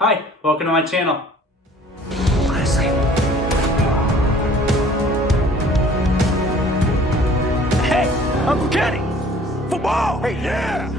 Hi, welcome to my channel. Brassy. Hey, Uncle Kenny! Football! Hey, yeah!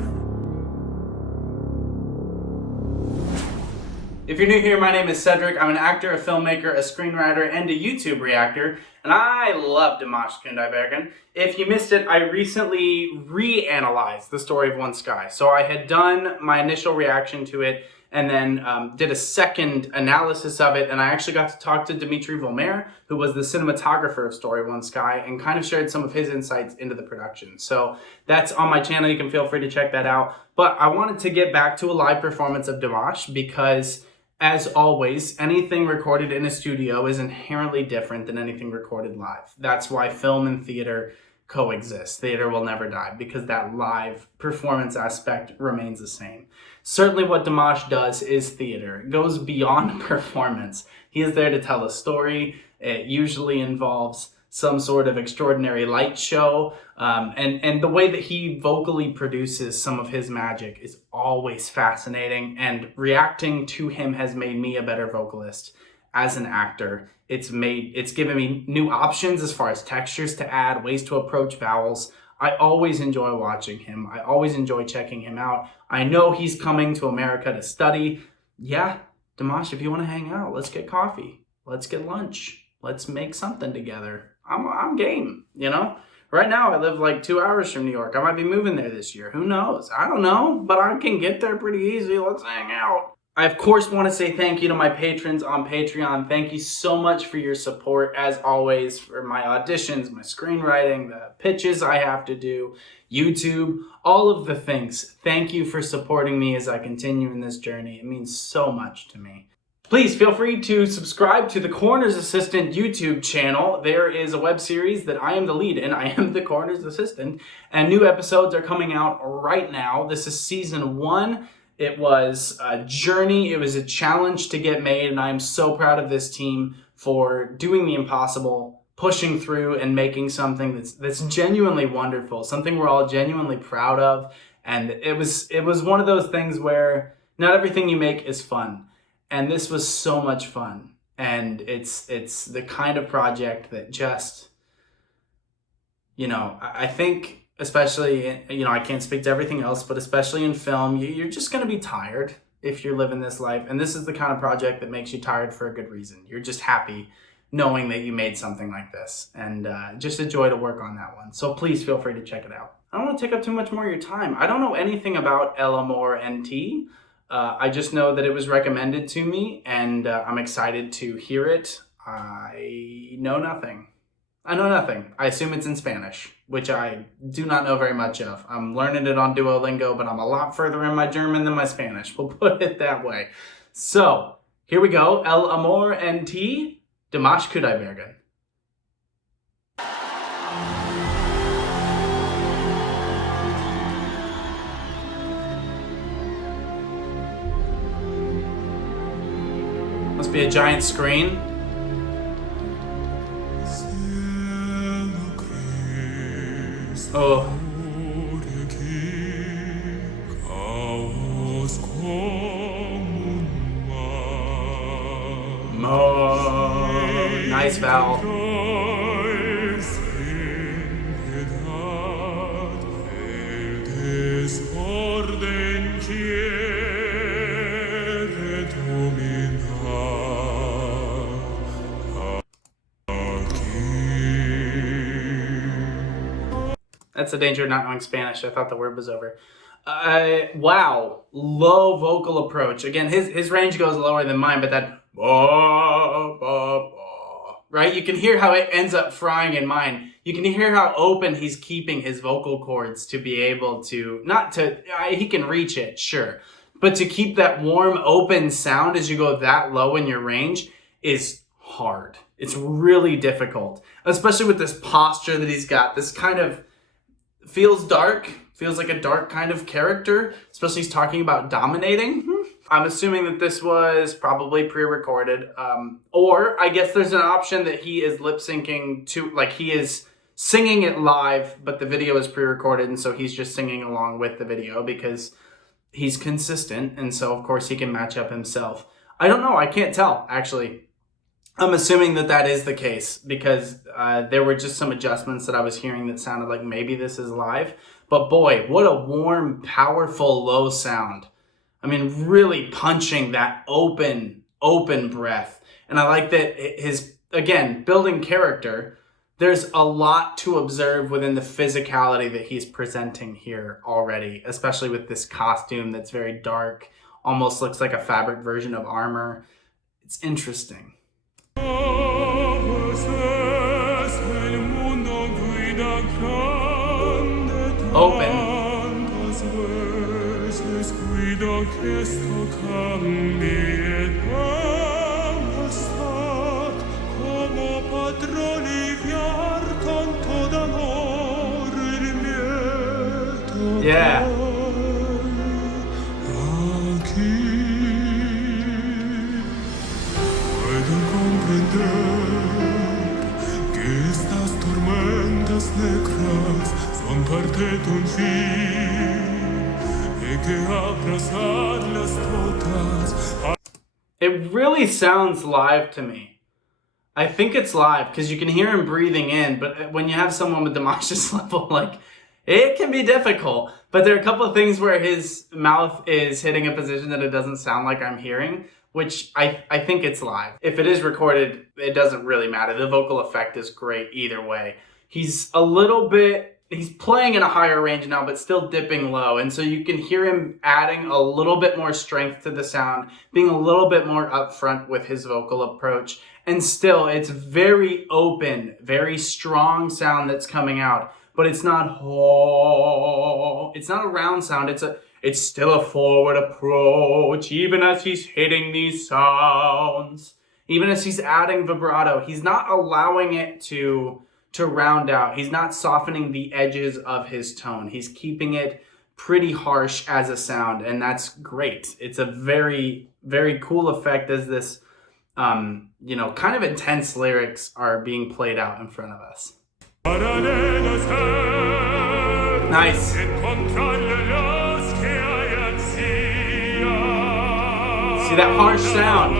If you're new here, my name is Cedric. I'm an actor, a filmmaker, a screenwriter, and a YouTube reactor, and I love Dimash Kudaibergen. If you missed it, I recently reanalyzed the story of One Sky. So I had done my initial reaction to it, and then did a second analysis of it, and I actually got to talk to Dmitry Volmer, who was the cinematographer of Story One Sky, and kind of shared some of his insights into the production. So that's on my channel. You can feel free to check that out. But I wanted to get back to a live performance of Dimash because, as always, anything recorded in a studio is inherently different than anything recorded live. That's why film and theater coexist. Theater will never die because that live performance aspect remains the same. Certainly what Dimash does is theater. It goes beyond performance. He is there to tell a story. It usually involves some sort of extraordinary light show. And the way that he vocally produces some of his magic is always fascinating, and reacting to him has made me a better vocalist as an actor. It's given me new options as far as textures to add, ways to approach vowels. I always enjoy watching him. I always enjoy checking him out. I know he's coming to America to study. Yeah, Dimash, if you want to hang out, let's get coffee. Let's get lunch. Let's make something together. I'm game, you know? Right now, I live like 2 hours from New York. I might be moving there this year. Who knows? I don't know, but I can get there pretty easy. Let's hang out. I, of course, want to say thank you to my patrons on Patreon. Thank you so much for your support, as always, for my auditions, my screenwriting, the pitches I have to do, YouTube, all of the things. Thank you for supporting me as I continue in this journey. It means so much to me. Please feel free to subscribe to the Coroner's Assistant YouTube channel. There is a web series that I am the lead in. I am the Coroner's Assistant, and new episodes are coming out right now. This is season 1. It was a journey. It was a challenge to get made, and I'm so proud of this team for doing the impossible, pushing through and making something that's genuinely wonderful, something we're all genuinely proud of. And it was one of those things where not everything you make is fun. And this was so much fun. And it's the kind of project that just, you know, I think, especially, you know, I can't speak to everything else, but especially in film, you're just going to be tired if you're living this life. And this is the kind of project that makes you tired for a good reason. You're just happy knowing that you made something like this, and just a joy to work on that one. So please feel free to check it out. I don't want to take up too much more of your time. I don't know anything about AMOR NT. I just know that it was recommended to me, and I'm excited to hear it. I know nothing. I assume it's in Spanish, which I do not know very much of. I'm learning it on Duolingo, but I'm a lot further in my German than my Spanish. We'll put it that way. So, here we go. El Amor NT, Dimash Kudaibergen. Must be a giant screen. Oh. Oh, nice vowel. That's the danger of not knowing Spanish. I thought the word was over. Wow. Low vocal approach. Again, his range goes lower than mine, but that... right? You can hear how it ends up frying in mine. You can hear how open he's keeping his vocal cords to be able to... he can reach it, sure. But to keep that warm, open sound as you go that low in your range is hard. It's really difficult. Especially with this posture that he's got. This kind of... feels dark, feels like a dark kind of character, especially he's talking about dominating. I'm assuming that this was probably pre-recorded, or I guess there's an option that he is lip-syncing to, like he is singing it live, but the video is pre-recorded, and so he's just singing along with the video, because he's consistent, and so of course he can match up himself. I don't know, I can't tell, actually. I'm assuming that that is the case because there were just some adjustments that I was hearing that sounded like maybe this is live. But boy, what a warm, powerful, low sound. I mean, really punching that open breath. And I like that his, again, building character, there's a lot to observe within the physicality that he's presenting here already, especially with this costume that's very dark, almost looks like a fabric version of armor. It's interesting. Open. Yeah. It really sounds live to me. I think it's live because you can hear him breathing in, but when you have someone with Dimash's level, like, it can be difficult. But there are a couple of things where his mouth is hitting a position that it doesn't sound like I'm hearing, which I think it's live. If it is recorded, it doesn't really matter. The vocal effect is great either way. He's playing in a higher range now, but still dipping low. And so you can hear him adding a little bit more strength to the sound, being a little bit more upfront with his vocal approach. And still, it's very open, very strong sound that's coming out. But it's not it's not a round sound. It's still a forward approach, even as he's hitting these sounds. Even as he's adding vibrato, he's not allowing it to round out. He's not softening the edges of his tone. He's keeping it pretty harsh as a sound, and that's great. It's a very, very cool effect as this, kind of intense lyrics are being played out in front of us. Nice. See that harsh sound?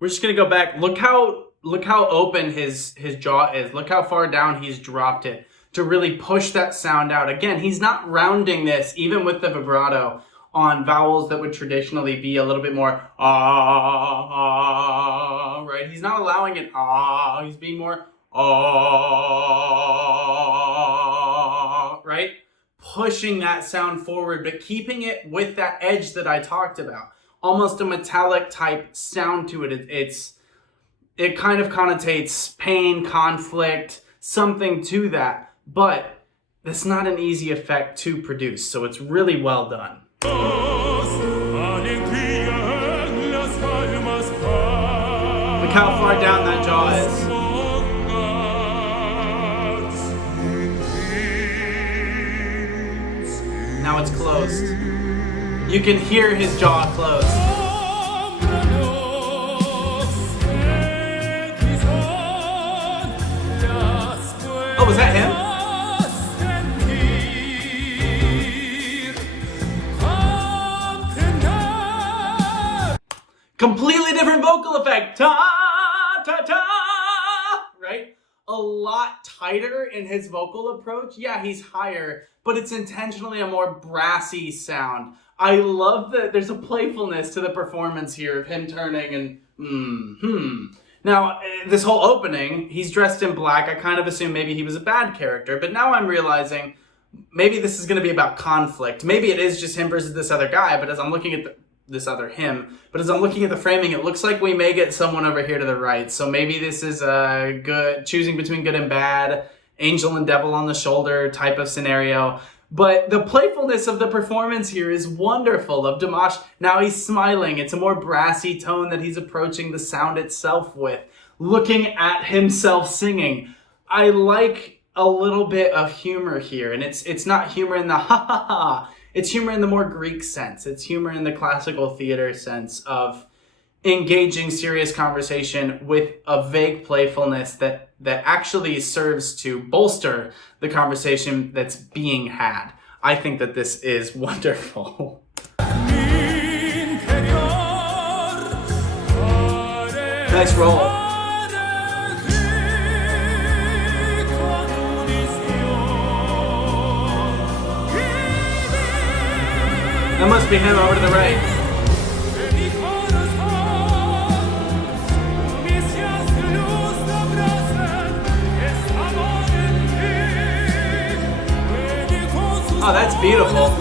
We're just gonna go back. Look how open his jaw is. Look how far down he's dropped it to really push that sound out. Again, he's not rounding this, even with the vibrato, on vowels that would traditionally be a little bit more ah, right? He's not allowing it ah. He's being more ah, right? Pushing that sound forward, but keeping it with that edge that I talked about. Almost a metallic type sound to it. It kind of connotates pain, conflict, something to that. But that's not an easy effect to produce, so it's really well done. Look how far down that jaw is. Now it's closed. You can hear his jaw close. Oh, was that him? Completely different vocal effect. Ta, ta, ta, right? A lot tighter in his vocal approach. Yeah, he's higher, but it's intentionally a more brassy sound. I love that there's a playfulness to the performance here of him turning and Now, this whole opening, he's dressed in black. I kind of assumed maybe he was a bad character, but now I'm realizing maybe this is going to be about conflict. Maybe it is just him versus this other guy, but as I'm looking at this other him, but as I'm looking at the framing, it looks like we may get someone over here to the right. So maybe this is a good, choosing between good and bad, angel and devil on the shoulder type of scenario. But the playfulness of the performance here is wonderful. Of Dimash, now he's smiling. It's a more brassy tone that he's approaching the sound itself with. Looking at himself singing. I like a little bit of humor here. And it's not humor in the ha ha ha. It's humor in the more Greek sense. It's humor in the classical theater sense of engaging serious conversation with a vague playfulness that actually serves to bolster the conversation that's being had. I think that this is wonderful. Nice roll. That must be him over to the right. Oh, that's beautiful.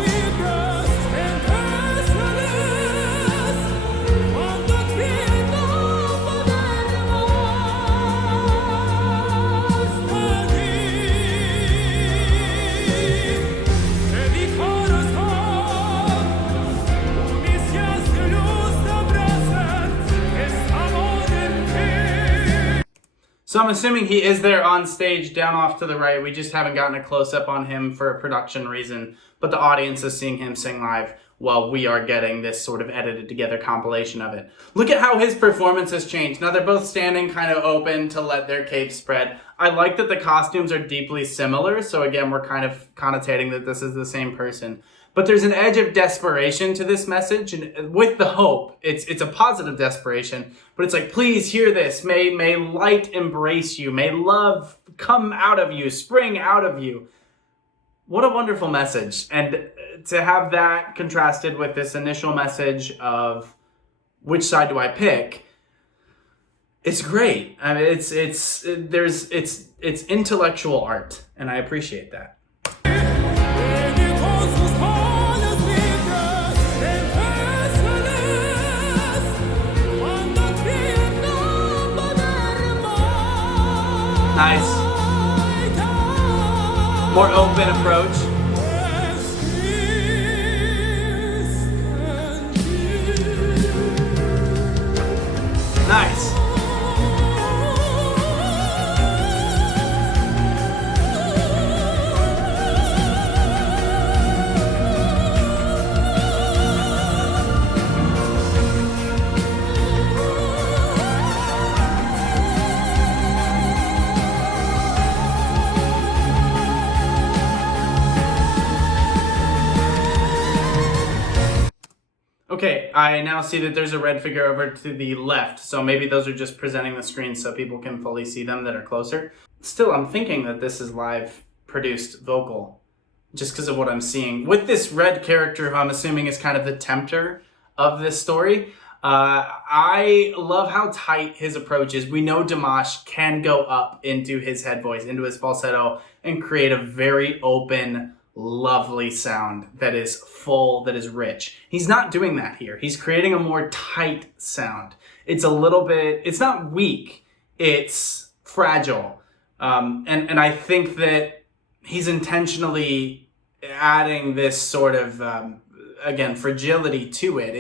So I'm assuming he is there on stage down off to the right. We just haven't gotten a close-up on him for a production reason, but the audience is seeing him sing live while we are getting this sort of edited together compilation of it. Look at how his performance has changed. Now they're both standing kind of open to let their capes spread. I like that the costumes are deeply similar, so again we're kind of connotating that this is the same person. But there's an edge of desperation to this message, and with the hope, it's a positive desperation, but it's like, please hear this. May light embrace you. May love come out of you, spring out of you. What a wonderful message. And to have that contrasted with this initial message of which side do I pick, it's great. I mean, it's intellectual art, and I appreciate that. Nice. More open approach. Nice. Okay, I now see that there's a red figure over to the left, so maybe those are just presenting the screen so people can fully see them that are closer. Still, I'm thinking that this is live produced vocal, just because of what I'm seeing. With this red character, who I'm assuming is kind of the tempter of this story, I love how tight his approach is. We know Dimash can go up into his head voice, into his falsetto, and create a very open, lovely sound that is full, that is rich. He's not doing that here. He's creating a more tight sound. It's a little bit, it's not weak, it's fragile. And I think that he's intentionally adding this sort of, again, fragility to it.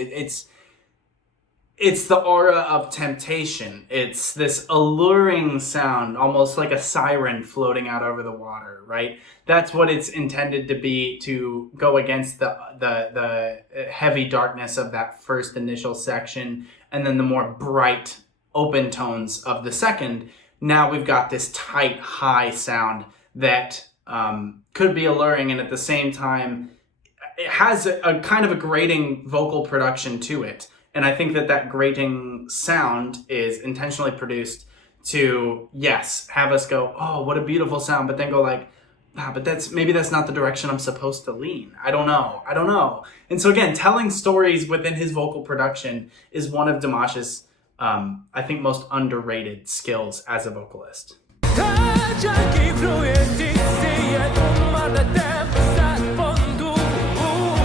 It's the aura of temptation. It's this alluring sound, almost like a siren floating out over the water, right? That's what it's intended to be, to go against the heavy darkness of that first initial section, and then the more bright, open tones of the second. Now we've got this tight, high sound that could be alluring, and at the same time, it has a kind of a grating vocal production to it. And I think that grating sound is intentionally produced to, yes, have us go, oh, what a beautiful sound, but then go like, but maybe that's not the direction I'm supposed to lean. I don't know. And so again, telling stories within his vocal production is one of Dimash's, I think, most underrated skills as a vocalist.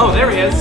Oh, there he is.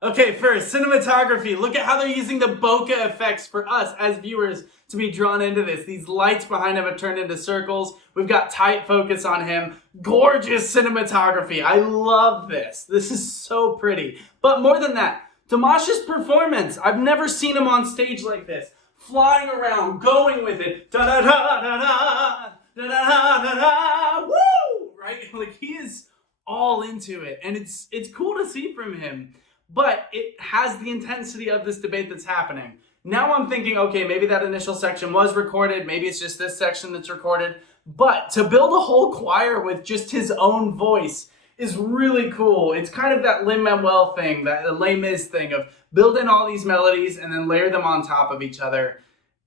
Okay, first, cinematography. Look at how they're using the bokeh effects for us as viewers to be drawn into this. These lights behind him have turned into circles. We've got tight focus on him. Gorgeous cinematography. I love this. This is so pretty. But more than that, Dimash's performance. I've never seen him on stage like this. Flying around, going with it. Da-da-da-da-da, da-da-da-da-da, woo! Right? Like, he is all into it. And it's cool to see from him. But it has the intensity of this debate that's happening. Now I'm thinking, okay, maybe that initial section was recorded. Maybe it's just this section that's recorded. But to build a whole choir with just his own voice is really cool. It's kind of that Lin-Manuel thing, that Les Mis thing of build in all these melodies and then layer them on top of each other.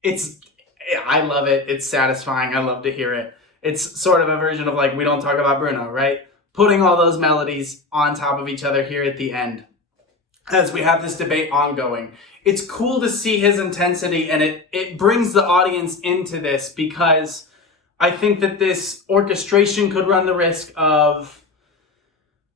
I love it. It's satisfying. I love to hear it. It's sort of a version of like We Don't Talk About Bruno, right? Putting all those melodies on top of each other here at the end as we have this debate ongoing. It's cool to see his intensity, and it brings the audience into this, because I think that this orchestration could run the risk of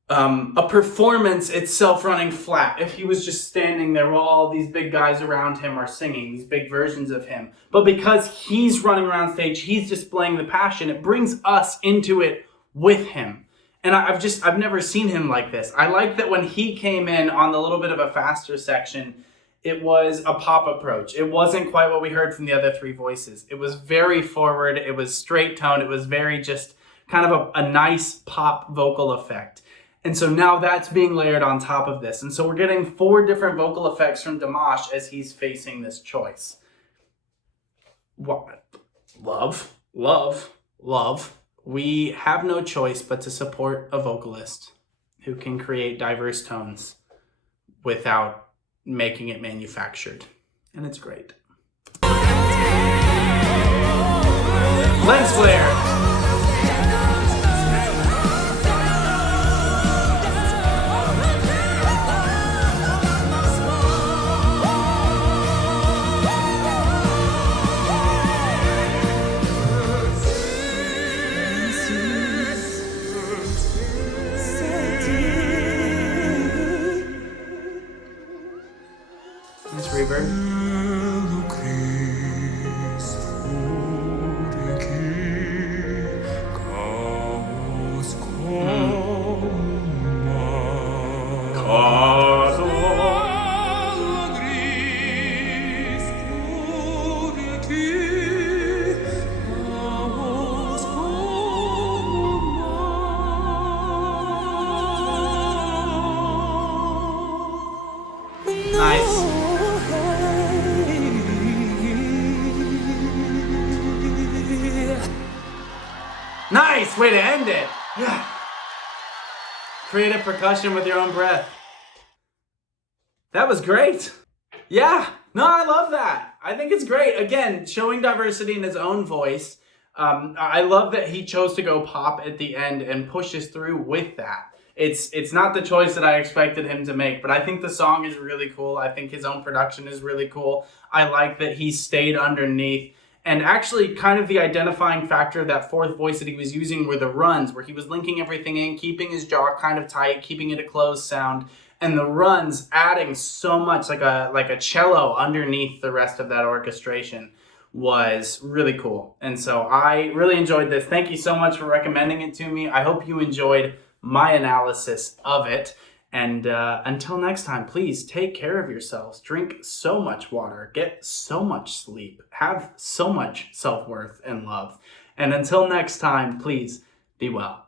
a performance itself running flat. If he was just standing there while all these big guys around him are singing these big versions of him. But because he's running around stage, he's displaying the passion, it brings us into it with him. And I've never seen him like this. I like that when he came in on the little bit of a faster section, it was a pop approach. It wasn't quite what we heard from the other three voices. It was very forward. It was straight tone. It was very just kind of a nice pop vocal effect. And so now that's being layered on top of this. And so we're getting 4 different vocal effects from Dimash as he's facing this choice. What? Love, love, love. We have no choice but to support a vocalist who can create diverse tones without making it manufactured. And it's great. Lens flare. Nice reverb. Nice. Nice way to end it. Yeah. Creative percussion with your own breath. That was great. Yeah. No, I love that. I think it's great. Again, showing diversity in his own voice. I love that he chose to go pop at the end and pushes through with that. It's not the choice that I expected him to make, but I think the song is really cool. I think his own production is really cool. I like that he stayed underneath. And actually, kind of the identifying factor of that fourth voice that he was using were the runs, where he was linking everything in, keeping his jaw kind of tight, keeping it a closed sound, and the runs adding so much, like a cello underneath the rest of that orchestration, was really cool. And so I really enjoyed this. Thank you so much for recommending it to me. I hope you enjoyed my analysis of it. And until next time, please take care of yourselves. Drink so much water. Get so much sleep. Have so much self-worth and love. And until next time, please be well.